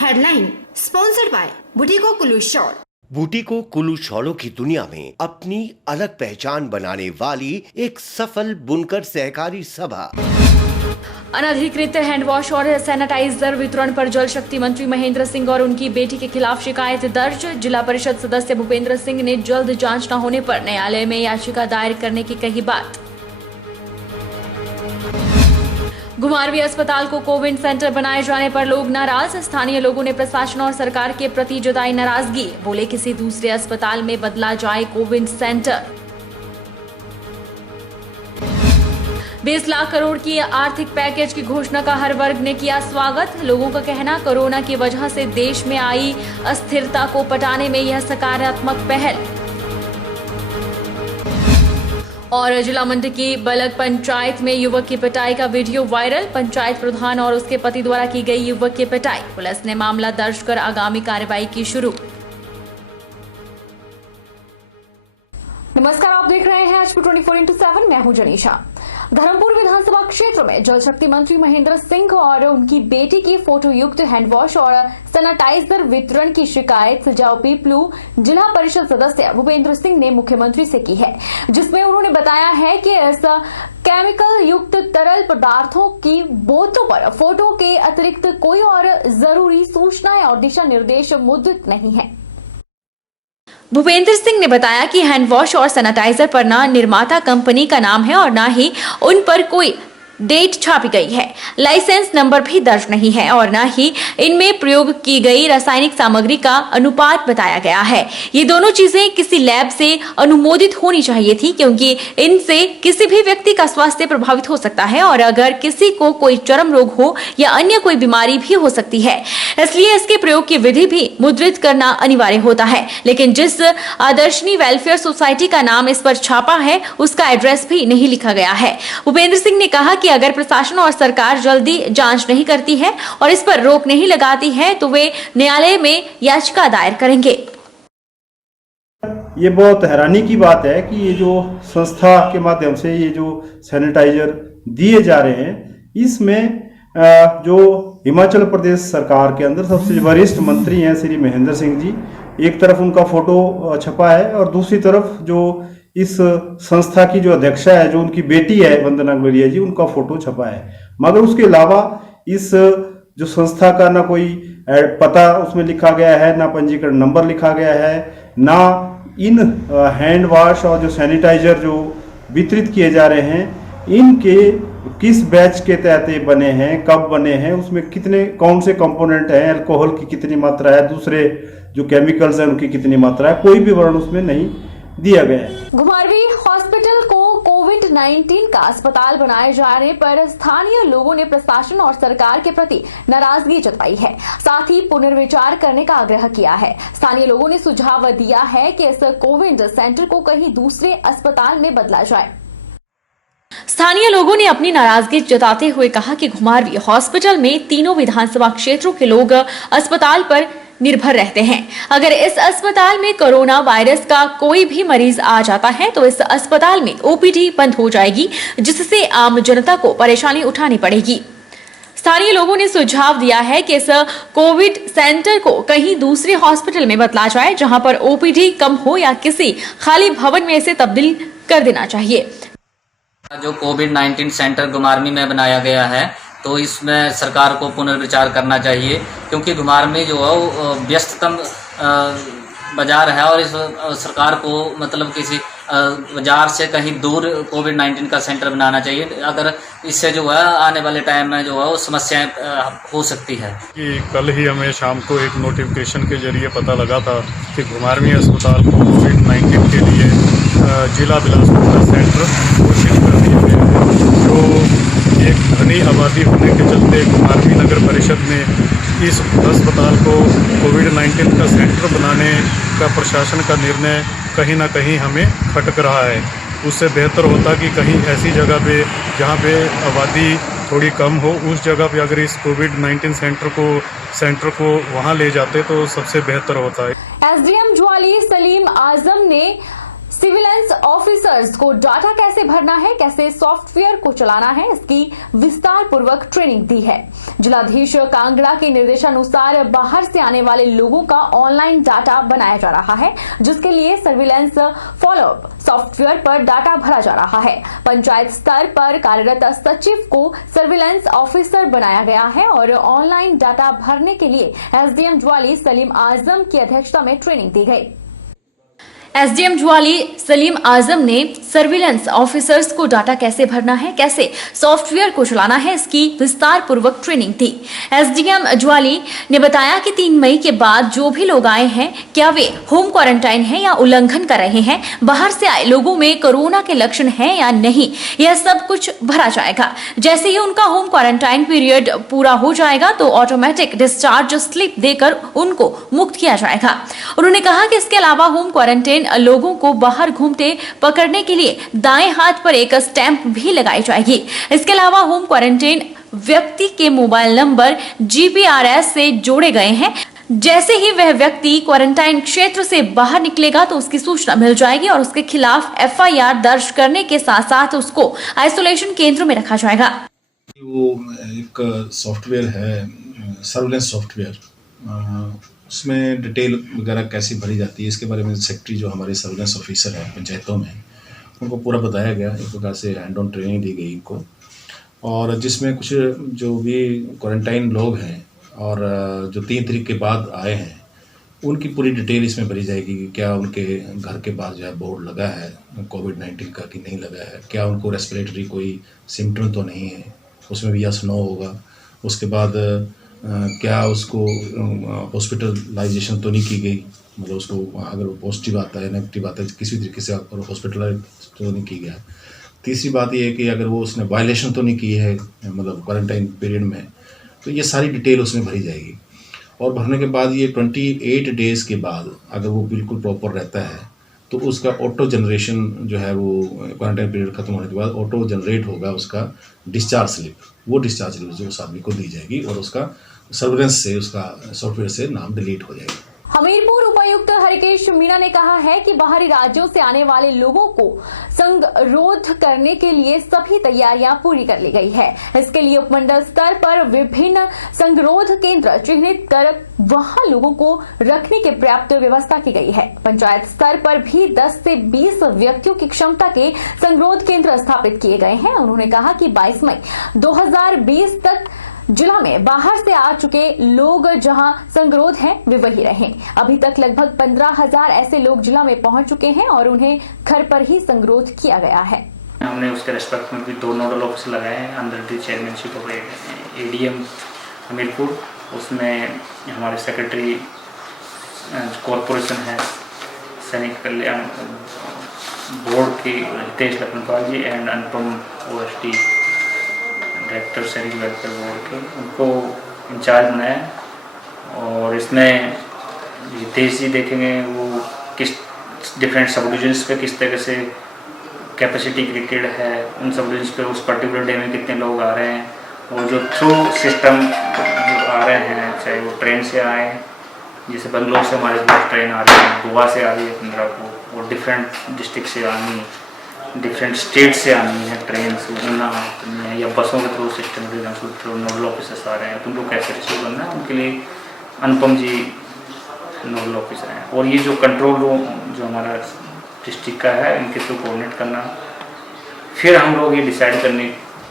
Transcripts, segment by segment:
Headline sponsored by Butico Kullu shawl. Butico Kullu शॉलों की दुनिया में अपनी अलग पहचान बनाने वाली एक सफल बुनकर सहकारी सभा। अनधिकृत हैंडवॉश और सैनिटाइजर वितरण पर जल शक्ति मंत्री महेंद्र सिंह और उनकी बेटी के खिलाफ शिकायत दर्ज। जिला परिषद सदस्य भूपेंद्र सिंह ने जल्द जांच न होने पर न्यायालय में याचिका दायर करने की कही बात। घुमारवी अस्पताल को कोविड सेंटर बनाए जाने पर लोग नाराज। स्थानीय लोगों ने प्रशासन और सरकार के प्रति जताई नाराजगी। बोले किसी दूसरे अस्पताल में बदला जाए कोविड सेंटर। 20 लाख करोड़ की आर्थिक पैकेज की घोषणा का हर वर्ग ने किया स्वागत। लोगों का कहना कोरोना की वजह से देश में आई अस्थिरता को पटाने में यह सकारात्मक पहल। और जिला मंडी की बलग पंचायत में युवक की पिटाई का वीडियो वायरल। पंचायत प्रधान और उसके पति द्वारा की गई युवक की पिटाई। पुलिस ने मामला दर्ज कर आगामी कार्रवाई की शुरू। नमस्कार, आप देख रहे हैं HP 24x7। मैं हूं जनीशा। धर्मपुर विधानसभा क्षेत्र में जल शक्ति मंत्री महेंद्र सिंह और उनकी बेटी की फोटो युक्त हैंडवॉश और सैनिटाइजर वितरण की शिकायत सुजाव पीपलू जिला परिषद सदस्य भूपेंद्र सिंह ने मुख्यमंत्री से की है, जिसमें उन्होंने बताया है कि इस केमिकल युक्त तरल पदार्थों की बोतलों पर फोटो के अतिरिक्त कोई और जरूरी सूचनाएं और दिशा निर्देश मुद्रित नहीं है। भूपेंद्र सिंह ने बताया कि हैंडवॉश और सैनिटाइजर पर ना निर्माता कंपनी का नाम है और ना ही उन पर कोई डेट छापी गई है। लाइसेंस नंबर भी दर्ज नहीं है और ना ही इनमें प्रयोग की गई रासायनिक सामग्री का अनुपात बताया गया है। ये दोनों चीजें किसी लैब से अनुमोदित होनी चाहिए थी, क्योंकि इनसे किसी भी व्यक्ति का स्वास्थ्य प्रभावित हो सकता है और अगर किसी को कोई चर्म रोग हो या अन्य कोई बीमारी भी हो सकती है। इसलिए इसके प्रयोग की विधि भी मुद्रित करना अनिवार्य होता है। लेकिन जिस आदर्शनी वेलफेयर सोसाइटी का नाम इस पर छापा है, उसका एड्रेस भी नहीं लिखा गया है। भूपेंद्र सिंह ने कहा कि अगर प्रशासन और सरकार जल्दी जांच नहीं करती है और इस पर रोक नहीं लगाती है तो वे न्यायालय में याचिका दायर करेंगे। ये बहुत हैरानी की बात है कि ये जो संस्था के माध्यम से ये जो सैनिटाइजर दिए जा रहे हैं, इसमें जो हिमाचल प्रदेश सरकार के अंदर सबसे वरिष्ठ मंत्री हैं श्री महेंद्र सिंह जी, एक तरफ उनका फोटो छपा है और दूसरी तरफ जो इस संस्था की जो अध्यक्षा है, जो उनकी बेटी है वंदना गुड़िया जी, उनका फोटो छपा है। मगर उसके अलावा इस जो संस्था का ना कोई पता उसमें लिखा गया है, ना पंजीकरण नंबर लिखा गया है, ना इन हैंड वॉश और जो सैनिटाइजर जो वितरित किए जा रहे हैं, इनके किस बैच के तहत ये बने हैं, कब बने हैं, उसमें कितने कौन से कंपोनेंट हैं, अल्कोहल की कितनी मात्रा है, दूसरे जो केमिकल्स हैं उनकी कितनी मात्रा है, कोई भी विवरण उसमें नहीं दिया गया है। घुमारवी हॉस्पिटल को कोविड-19 का अस्पताल बनाए जाने पर स्थानीय लोगों ने प्रशासन और सरकार के प्रति नाराजगी जताई है, साथ ही पुनर्विचार करने का आग्रह किया है। स्थानीय लोगों ने सुझाव दिया है कि इस कोविड सेंटर को कहीं दूसरे अस्पताल में बदला जाए। स्थानीय लोगों ने अपनी नाराजगी जताते हुए कहा कि घुमारवी हॉस्पिटल में तीनों विधानसभा क्षेत्रों के लोग अस्पताल पर निर्भर रहते हैं। अगर इस अस्पताल में कोरोना वायरस का कोई भी मरीज आ जाता है तो इस अस्पताल में OPD बंद हो जाएगी, जिससे आम जनता को परेशानी उठानी पड़ेगी। स्थानीय लोगों ने सुझाव दिया है कि इस कोविड सेंटर को कहीं दूसरे हॉस्पिटल में बदला जाए, जहां पर OPD कम हो, या किसी खाली भवन में इसे तब्दील कर देना चाहिए। जो कोविड-19 सेंटर घुमारवी में बनाया गया है, तो इसमें सरकार को पुनर्विचार करना चाहिए, क्योंकि घुमारवी जो है वो व्यस्ततम बाजार है और इस सरकार को मतलब किसी बाजार से कहीं दूर कोविड-19 का सेंटर बनाना चाहिए। अगर इससे जो है आने वाले टाइम में जो है वो समस्याएं हो सकती है। कि कल ही हमें शाम को एक नोटिफिकेशन के जरिए पता लगा था कि घुमारवी अस्पताल को कोविड-19 के लिए जिला बिलासपुर का सेंटर घोषित कर दिया गया है। जो एक घनी आबादी होने के चलते घुमारवी नगर परिषद ने इस अस्पताल को कोविड-19 का सेंटर बनाने का प्रशासन का निर्णय कहीं ना कहीं हमें खटक रहा है। उससे बेहतर होता कि कहीं ऐसी जगह पे जहाँ पे आबादी थोड़ी कम हो, उस जगह पे अगर इस कोविड-19 सेंटर को वहाँ ले जाते तो सबसे बेहतर होता है। SDM ज्वाली सलीम आजम ने सर्विलांस ऑफिसर्स को डाटा कैसे भरना है, कैसे सॉफ्टवेयर को चलाना है, इसकी विस्तार पूर्वक ट्रेनिंग दी है। जिलाधीश कांगड़ा के निर्देशानुसार बाहर से आने वाले लोगों का ऑनलाइन डाटा बनाया जा रहा है, जिसके लिए सर्विलांस फॉलोअप सॉफ्टवेयर पर डाटा भरा जा रहा है। पंचायत स्तर पर कार्यरत सचिव को सर्विलांस ऑफिसर बनाया गया है और ऑनलाइन डाटा भरने के लिए एसडीएम ज्वाली सलीम आजम की अध्यक्षता में ट्रेनिंग दी गई। एसडीएम ज्वाली सलीम आजम ने सर्विलांस ऑफिसर्स को डाटा कैसे भरना है, कैसे सॉफ्टवेयर को चलाना है, इसकी विस्तार पूर्वक ट्रेनिंग दी। एसडीएम ज्वाली ने बताया कि 3 मई के बाद जो भी लोग आए हैं, क्या वे होम क्वारंटाइन हैं या उल्लंघन कर रहे हैं, बाहर से आए लोगों में कोरोना के लक्षण हैं या नहीं, यह सब कुछ भरा जाएगा। जैसे ही उनका होम क्वारंटाइन पीरियड पूरा हो जाएगा तो ऑटोमेटिक डिस्चार्ज स्लिप देकर उनको मुक्त किया जाएगा। उन्होंने कहा कि इसके अलावा होम क्वारंटाइन लोगों को बाहर घूमते पकड़ने के लिए दाएं हाथ पर एक स्टैंप भी लगाई जाएगी। इसके अलावा होम क्वारंटाइन व्यक्ति के मोबाइल नंबर जीपीआरएस से जोड़े गए हैं। जैसे ही वह व्यक्ति क्वारंटाइन क्षेत्र से बाहर निकलेगा तो उसकी सूचना मिल जाएगी और उसके खिलाफ एफआईआर दर्ज करने के साथ साथ उसको आइसोलेशन केंद्र में रखा जाएगा। वो एक सॉफ्टवेयर है, सर्विलांस सॉफ्टवेयर, उसमें डिटेल वगैरह कैसी भरी जाती है इसके बारे में सेक्रेटरी जो हमारे सर्विलांस ऑफिसर हैं पंचायतों में, उनको पूरा बताया गया। एक प्रकार से हैंड ऑन ट्रेनिंग दी गई इनको, और जिसमें कुछ जो भी क्वारंटाइन लोग हैं और जो 3 तारीख के बाद आए हैं उनकी पूरी डिटेल इसमें भरी जाएगी कि क्या उनके घर के बाहर जो है बोर्ड लगा है कोविड-19 का कि नहीं लगा है, क्या उनको रेस्पिरेटरी कोई सिम्टम तो नहीं है, उसमें भी यस नो होगा। उसके बाद क्या उसको हॉस्पिटलाइजेशन तो नहीं की गई, मतलब उसको अगर पॉजिटिव आता है नेगेटिव आता है किसी तरीके से हॉस्पिटलाइज तो नहीं की गया। तीसरी बात ये है कि अगर वो उसने वायलेशन तो नहीं की है मतलब क्वारंटाइन पीरियड में, तो ये सारी डिटेल उसमें भरी जाएगी। और भरने के बाद ये 28 डेज़ के बाद अगर वो बिल्कुल प्रॉपर रहता है तो उसका ऑटो जनरेशन जो है वो क्वारंटाइन पीरियड खत्म होने के बाद ऑटो जनरेट होगा उसका डिस्चार्ज स्लिप। वो डिस्चार्ज स्लिप जो उस आदमी को दी जाएगी और उसका सर्विलांस से उसका सॉफ्टवेयर से नाम डिलीट हो जाएगा। हमीरपुर उपायुक्त हरिकेश मीणा ने कहा है कि बाहरी राज्यों से आने वाले लोगों को संगरोध करने के लिए सभी तैयारियां पूरी कर ली गई है। इसके लिए उपमंडल स्तर पर विभिन्न संगरोध केंद्र चिन्हित कर वहां लोगों को रखने की पर्याप्त व्यवस्था की गई है। पंचायत स्तर पर भी 10 से 20 व्यक्तियों की क्षमता के संगरोध केंद्र स्थापित किए गए हैं। उन्होंने कहा कि 22 मई 2020 तक जिला में बाहर से आ चुके लोग जहां संगरोध हैं वे वही रहें। अभी तक लगभग 15,000 ऐसे लोग जिला में पहुंच चुके हैं और उन्हें घर पर ही संगरोध किया गया है। हमने उसके रेस्पेक्ट में भी 2 नोडल ऑफिस लगाए हैं under the chairmanship of ADM Hamirpur. उसमें हमारे सेक्रेटरी कॉरपोरेशन है सैनिक कल्याण बोर्ड की हितेश लखनपाल जी एंड अनुपम ओएसडी डायरेक्टर शहरी वेलफेयर बोर्ड के, उनको इंचार्ज बनाया। और इसमें हितेश जी देखेंगे वो किस डिफरेंट सब डिविजन्स पे किस तरह से कैपेसिटी क्रिएटेड है, उन सब डिविजन्स पे उस पर्टिकुलर डे में कितने लोग आ रहे हैं, और जो थ्रू सिस्टम जो आ रहे हैं चाहे वो ट्रेन से आए, जैसे बंगलोर से हमारे पास ट्रेन आ रही है, गोवा से आ रही है 15 को, और डिफरेंट डिस्ट्रिक्ट से आनी, डिफरेंट स्टेट से आनी है ट्रेन से उड़ना या बसों के थ्रू सिस्टम के थ्रू नोडल ऑफिसर्स आ रहे हैं, तो उनको कैसे रिसीव करना है उनके लिए अनुपम जी नोडल ऑफिसर हैं। और ये जो कंट्रोल रूम जो हमारा डिस्ट्रिक्ट का है इनके थ्रू कोऑर्डिनेट करना। फिर हम लोग ये डिसाइड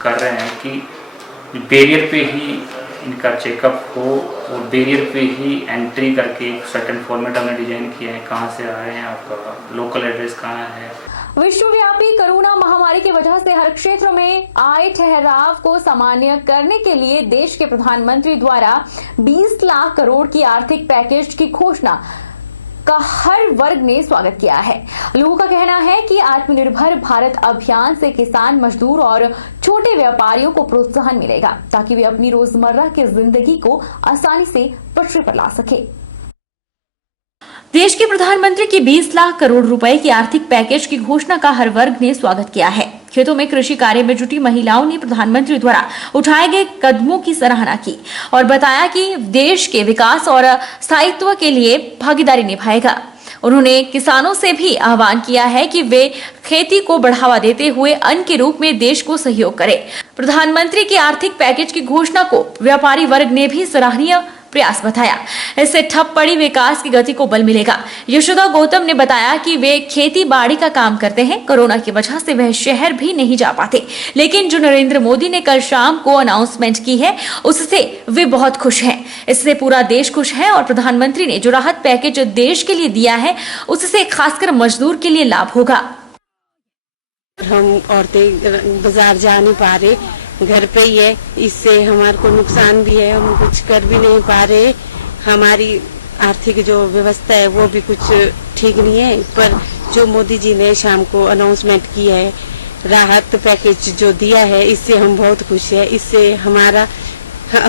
कर रहे हैं कि बैरियर पे ही इनका चेकअप हो और बैरियर पे ही एंट्री करके एक सर्टेन फॉर्मेट हमने डिजाइन किया है, कहाँ से आए हैं, आपका लोकल एड्रेस कहाँ है। विश्वव्यापी कोरोना महामारी की वजह से हर क्षेत्र में आए ठहराव को सामान्य करने के लिए देश के प्रधानमंत्री द्वारा 20 लाख करोड़ की आर्थिक पैकेज की घोषणा का हर वर्ग ने स्वागत किया है। लोगों का कहना है कि आत्मनिर्भर भारत अभियान से किसान, मजदूर और छोटे व्यापारियों को प्रोत्साहन मिलेगा ताकि वे अपनी रोजमर्रा की जिंदगी को आसानी से पटरी पर ला सके। देश के प्रधानमंत्री की 20 लाख करोड़ रुपए की आर्थिक पैकेज की घोषणा का हर वर्ग ने स्वागत किया है। खेतों में कृषि कार्य में जुटी महिलाओं ने प्रधानमंत्री द्वारा उठाए गए कदमों की सराहना की और बताया कि देश के विकास और स्थायित्व के लिए भागीदारी निभाएगा। उन्होंने किसानों से भी आह्वान किया है कि वे खेती को बढ़ावा देते हुए अन्न के रूप में देश को सहयोग करें। प्रधानमंत्री के आर्थिक पैकेज की घोषणा को व्यापारी वर्ग ने भी सराहनीय प्रयास बताया। इससे ठप पड़ी विकास की गति को बल मिलेगा। यशोदा गौतम ने बताया कि वे खेती बाड़ी का काम करते हैं। कोरोना की वजह से वह शहर भी नहीं जा पाते, लेकिन जो नरेंद्र मोदी ने कल शाम को अनाउंसमेंट की है उससे वे बहुत खुश हैं। इससे पूरा देश खुश है और प्रधानमंत्री ने जो राहत पैकेज देश के लिए दिया है उससे खासकर मजदूर के लिए लाभ होगा। हम औरतें बाजार जा नहीं पा रहे, घर पे ही है, इससे हमारे को नुकसान भी है, हम कुछ कर भी नहीं पा रहे। हमारी आर्थिक जो व्यवस्था है वो भी कुछ ठीक नहीं है, पर जो मोदी जी ने शाम को अनाउंसमेंट की है, राहत पैकेज जो दिया है, इससे हम बहुत खुश है। इससे हमारा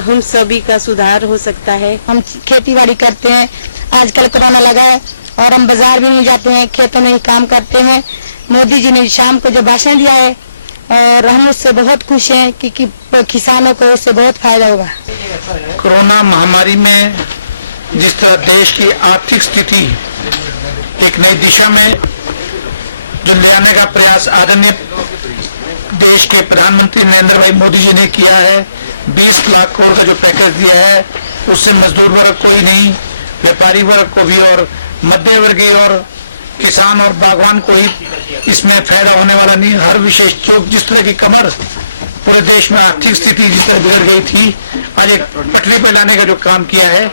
हम सभी का सुधार हो सकता है। हम खेती बाड़ी करते हैं, आजकल कोरोना लगा है और हम बाजार भी नहीं जाते हैं, खेतों में ही काम करते हैं। मोदी जी ने शाम को जो भाषण दिया है और हम उससे बहुत खुश हैं कि किसानों को इससे बहुत फायदा होगा। कोरोना महामारी में जिस तरह देश की आर्थिक स्थिति एक नई दिशा में जो ले आने का प्रयास आदरणीय देश के प्रधानमंत्री नरेंद्र भाई मोदी जी ने किया है, 20 लाख करोड़ का जो पैकेज दिया है, उससे मजदूर वर्ग को ही नहीं, व्यापारी वर्ग को भी और मध्य वर्गीय और किसान और बागवान को ही इसमें फायदा होने वाला नहीं। हर विशेष चौक जिस तरह की कमर पूरे देश में आर्थिक स्थिति जिस तरह बिगड़ गई थी, आज एक पटरी पर लाने का जो काम किया है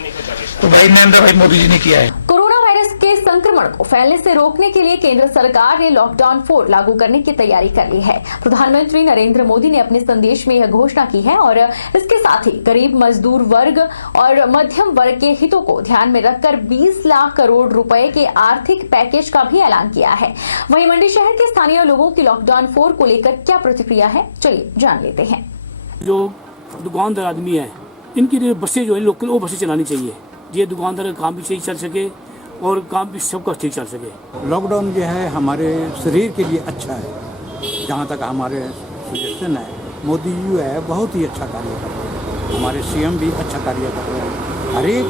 तो भाई नरेंद्र भाई मोदी जी ने किया है। कोरोना वायरस के संक्रमण को फैलने से रोकने के लिए केंद्र सरकार ने लॉकडाउन 4 लागू करने की तैयारी कर ली है। प्रधानमंत्री नरेंद्र मोदी ने अपने संदेश में यह घोषणा की है और इसके साथ ही गरीब मजदूर वर्ग और मध्यम वर्ग के हितों को ध्यान में रखकर 20 लाख करोड़ रुपए के आर्थिक पैकेज का भी ऐलान किया है। वहीं मंडी शहर के स्थानीय लोगों की लॉकडाउन 4 को लेकर क्या प्रतिक्रिया है, चलिए जान लेते हैं। जो दुकानदार आदमी है, इनकी लिए बसें जो है लोकल वो बसें चलानी चाहिए, ये दुकानदार का काम भी सही चल सके और काम भी सबका ठीक चल सके। लॉकडाउन जो है हमारे शरीर के लिए अच्छा है, जहाँ तक हमारे सजेशन है। मोदी जी है बहुत ही अच्छा कार्य कर रहे हैं, हमारे सीएम भी अच्छा कार्य कर रहे हैं, हर एक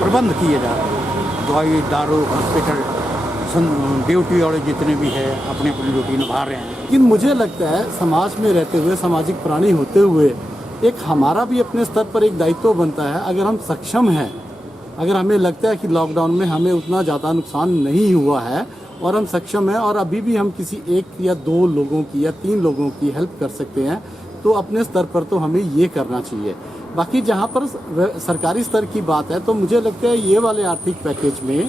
प्रबंध किए जा रहे हैं। दवाई दारू हॉस्पिटल ड्यूटी और जितने भी है अपनी अपनी ड्यूटी निभा रहे हैं। लेकिन मुझे लगता है समाज में रहते हुए, सामाजिक प्राणी होते हुए, एक हमारा भी अपने स्तर पर एक दायित्व बनता है। अगर हम सक्षम हैं, अगर हमें लगता है कि लॉकडाउन में हमें उतना ज़्यादा नुकसान नहीं हुआ है और हम सक्षम हैं और अभी भी हम किसी 1 या 2 लोगों की या 3 लोगों की हेल्प कर सकते हैं, तो अपने स्तर पर तो हमें ये करना चाहिए। बाकी जहाँ पर सरकारी स्तर की बात है तो मुझे लगता है ये वाले आर्थिक पैकेज में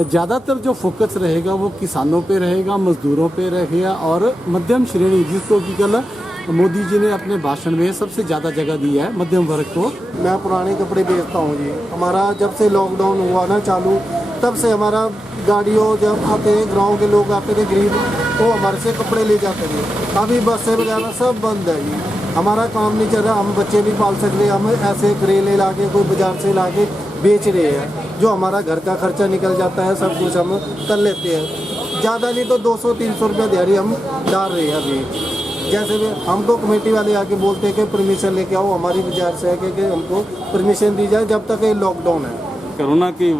ज़्यादातर जो फोकस रहेगा वो किसानों पे रहेगा, मजदूरों पे रहेगा और मध्यम श्रेणी, जिसको कि कल मोदी जी ने अपने भाषण में सबसे ज़्यादा जगह दी है मध्यम वर्ग को। मैं पुराने कपड़े बेचता हूँ जी। हमारा जब से लॉकडाउन हुआ ना चालू, तब से हमारा गाड़ियों जब आते हैं, गाँव के लोग आते थे गरीब, वो हमारे से कपड़े ले जाते थे। अभी बसें वगैरह सब बंद है जी, हमारा काम नहीं चल रहा, हम बच्चे नहीं पाल सकते, हम ऐसे करेले ला के कोई बाजार से ला के बेच रहे हैं, जो हमारा घर का खर्चा निकल जाता है, सब कुछ हम कर लेते हैं। ज़्यादा नहीं तो 200-300 रुपया दिहाड़ी हम डाल रहे हैं अभी। जैसे भी हमको कमेटी वाले आके बोलते हैं कि परमिशन लेके आओ, हमारी बाजार से है कि हमको परमिशन दी जाए जब तक ये लॉकडाउन है। कोरोना की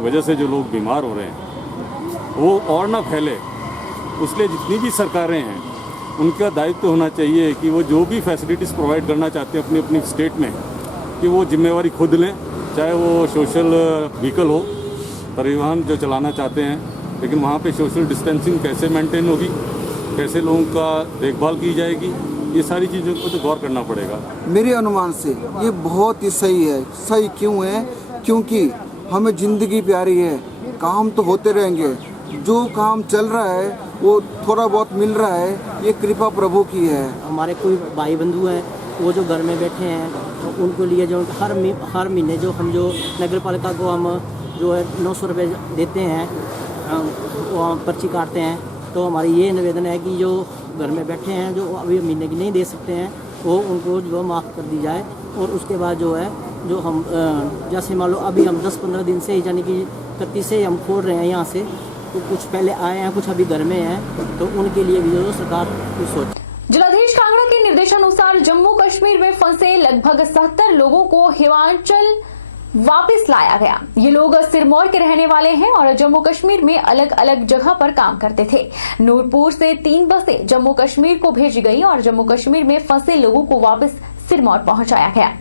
वजह से जो लोग बीमार हो रहे हैं वो और ना फैले, उसलिए जितनी भी सरकारें हैं उनका दायित्व होना चाहिए कि वो जो भी फैसिलिटीज़ प्रोवाइड करना चाहते हैं अपनी अपनी स्टेट में, कि वो जिम्मेवारी खुद लें, चाहे वो सोशल व्हीकल हो, परिवहन जो चलाना चाहते हैं, लेकिन वहाँ पे सोशल डिस्टेंसिंग कैसे मेंटेन होगी, कैसे लोगों का देखभाल की जाएगी, ये सारी चीज़ों को तो गौर करना पड़ेगा। मेरे अनुमान से ये बहुत ही सही है। सही क्यों है? क्योंकि हमें ज़िंदगी प्यारी है, काम तो होते रहेंगे, जो काम चल रहा है वो थोड़ा बहुत मिल रहा है, ये कृपा प्रभु की है। हमारे कोई भाई बंधु हैं वो जो घर में बैठे हैं, तो उनको लिए जो हर महीने जो हम जो नगर पालिका को हम जो है 900 रुपये देते हैं, वो पर्ची काटते हैं, तो हमारी ये निवेदन है कि जो घर में बैठे हैं, जो अभी महीने की नहीं दे सकते हैं, वो उनको जो माफ़ कर दी जाए। और उसके बाद जो है जो हम जैसे मान लो अभी हम 10-15 दिन से, यानी कि 31 से हम खोल रहे हैं यहाँ से, तो कुछ पहले आए हैं, कुछ अभी घर में हैं, तो उनके लिए भी जो सरकार कुछ सोचे। जिलाधीश कांगड़ा के निर्देशानुसार जम्मू कश्मीर में फंसे लगभग 70 लोगों को हिमाचल वापस लाया गया। ये लोग सिरमौर के रहने वाले हैं और जम्मू कश्मीर में अलग अलग जगह पर काम करते थे। नूरपुर से 3 बसें जम्मू कश्मीर को भेजी गई और जम्मू कश्मीर में फंसे लोगों को वापस सिरमौर पहुंचाया गया।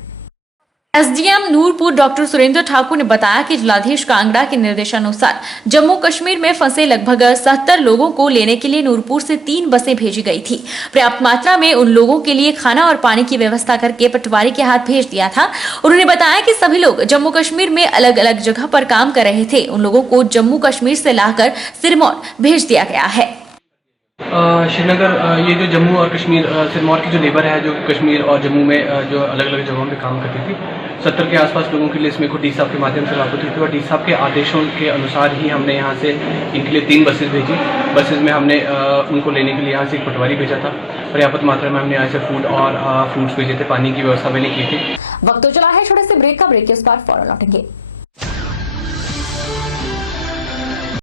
एसडीएम नूरपुर डॉक्टर सुरेंद्र ठाकुर ने बताया कि जिलाधीश कांगड़ा के निर्देशानुसार जम्मू कश्मीर में फंसे लगभग 70 लोगों को लेने के लिए नूरपुर से 3 बसें भेजी गई थी। पर्याप्त मात्रा में उन लोगों के लिए खाना और पानी की व्यवस्था करके पटवारी के हाथ भेज दिया था। उन्होंने बताया कि सभी लोग जम्मू कश्मीर में अलग अलग जगह पर काम कर रहे थे। उन लोगों को जम्मू कश्मीर से लाकर सिरमौर भेज दिया गया है। श्रीनगर ये जो जम्मू और कश्मीर सिरमौर की जो लेबर है जो कश्मीर और जम्मू में जो अलग अलग जगहों पे काम करती थी, 70 के आसपास लोगों के लिए इसमें खुद डी साहब के माध्यम से लागू हुई थी और डी साहब के आदेशों के अनुसार ही हमने यहाँ से इनके लिए 3 बसेस भेजी। बसेस में हमने उनको लेने के लिए यहाँ से एक पटवारी भेजा था। पर्याप्त मात्रा में हमने यहाँ से फूड और फ्रूट्स भेजे थे, पानी की व्यवस्था मैंने की थी। वक्त तो चला है छोटे से ब्रेक का। ब्रेक के उस पार फौरन लौटेंगे।